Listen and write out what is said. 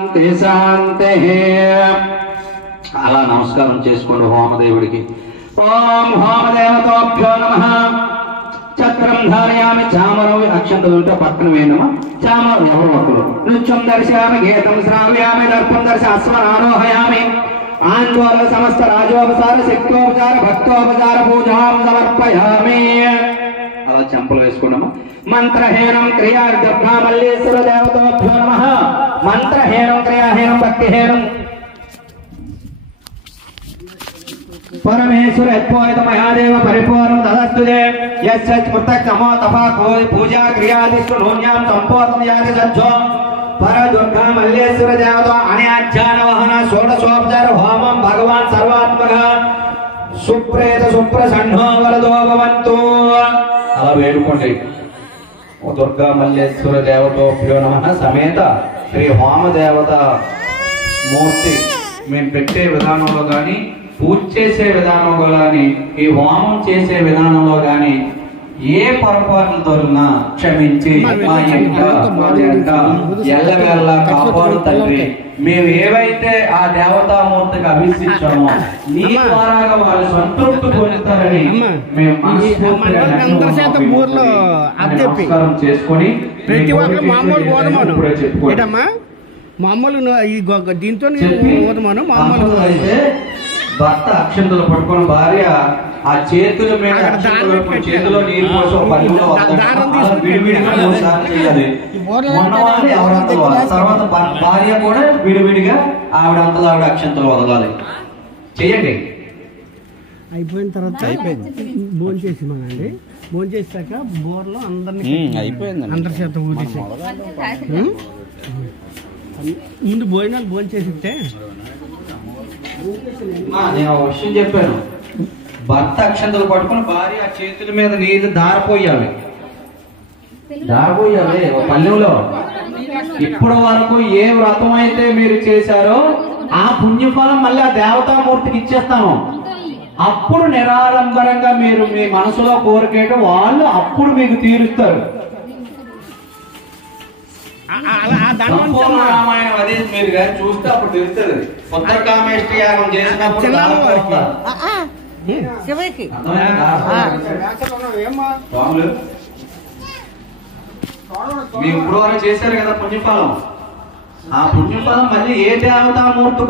శాంతే అలా నమస్కారం చేసుకోండి హోమదేవుడికి. ఓం హోమదేవతోభ్యో నమః. చక్రం ధారయామి చామరం అక్షంతలు ఉంటే పక్కన వేయనమా చామరం ఎవరు ఒకరు నృత్యం దర్శయామి గీతం శ్రావ్యామి దర్పం దర్శ అశ్వనారోహయామి ఆందోళన సమస్త రాజోపచార శక్తోపచార భక్తోపచార పూజాం సమర్పయామి. అలా చెంపలు వేసుకున్నామా. మంత్రహీనం క్రియార్ధమల్లేశ్వర దేవతోభ్యో నమః. మంత్రహీనం క్రియాహీనం భక్తిహీనం परमेश्वर यत्पोहित महादेव परिपूर्णं तदस्तुते यस्य स्मृतः समो तपः पूजा क्रियादिषु नून्यां संपूर्णं याति सज्जो पर दुर्गा मल्लेश्वर देवता अनेज्ञान वहन षोडशोपचार होमं भगवान सर्वात्मक सुप्रेत सुप्रसन्नो वरदो भवन्तु. అలా వేడుకోండి. ఓ దుర్గా మల్లేశ్వర దేవతోభ్యో నమః సమేత శ్రీ హోమ దేవత మూర్తి మేము పెట్టే విధానంలో కానీ పూజ చేసే విధానంలో కానీ ఈ హోమం చేసే విధానంలో కానీ ఏ పొరపాట్లు దొరికినా క్షమించి మా ఇంట ఎల్లవెల్లా కాపాడు తండ్రి. మేము ఏవైతే ఆ దేవతామూర్తికి అభిషేకించామో నీ ద్వారా వాళ్ళు సంతృప్తి పొందుతారని మేము మనస్ఫూర్తిగా నమస్కారం చేసుకొని ప్రతి ఒక్క మామూలు గోధుమను మామూలు దీంతో గోధుమను మామూలు అయితే భర్త అక్షంతలు పట్టుకుని భార్య ఆ చేతుల మీద చేతిలో నీరు కోసం విడివిడిగా చేయాలి. మొన్నవాళ్ళు ఎవరంతలు తర్వాత భార్య కూడా విడివిడిగా ఆవిడంతలో ఆవిడ అక్షంతలు వదలాలి. చెయ్యండి. అయిపోయిన తర్వాత భోజనం చేసి మనండి భోజనం చేశాక బోర్లో అందరినీ అయిపోయింది అందరి చేత ఊరేసి ముందు భోజనం చేసిస్తే నేను ఒక విషయం చెప్పాను. భర్త అక్షంతలు పట్టుకుని భార్య చేతుల మీద నీళ్ళు దారిపోయాలి ఒక పల్లెంలో. ఇప్పటి వరకు ఏ వ్రతం అయితే మీరు చేశారో ఆ పుణ్యఫలం మళ్ళీ ఆ దేవతామూర్తికి ఇచ్చేస్తాము. అప్పుడు నిరాడంబరంగా మీరు మీ మనసులో కోరికేట వాళ్ళు అప్పుడు మీకు తీరుస్తారు. రామాయణం అదే మీరు కానీ చూస్తే అప్పుడు తెలుస్తుంది. ఉత్తరకామేష్టి యాగం చేసినప్పుడు మీరు ఇప్పుడు వరకు చేశారు కదా పుణ్యఫలం. ఆ పుణ్యఫలం మళ్ళీ ఏ దేవతామూర్తి